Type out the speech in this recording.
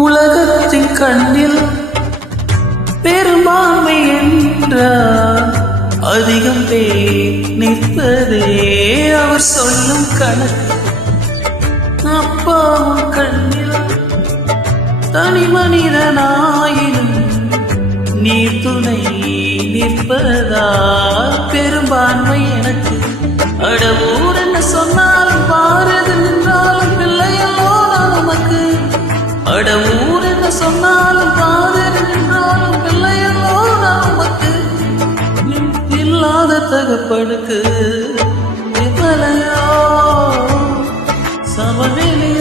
உலகத்தின் கண்ணில் பெரும்பான்மை என்றார் அதிகம் பேர் நிற்பதே அவர் சொல்லும் கணக்கு. அப்பாவும் கண்ணில் தனி மனிதனாயினும் நீ துணை நிற்பதால் பெரும்பான்மை எனக்கு. அடவூர் என்ன சொன்னாலும் பாரது நின்றாலும் பிள்ளையல்லோ நான் உமக்கு. அடவூர் என்ன சொன்னாலும் பாரது நின்றாலும் பிள்ளையல்லோ நான் உமக்கு. இல்லாத தகப்படுக்கு சமவெளி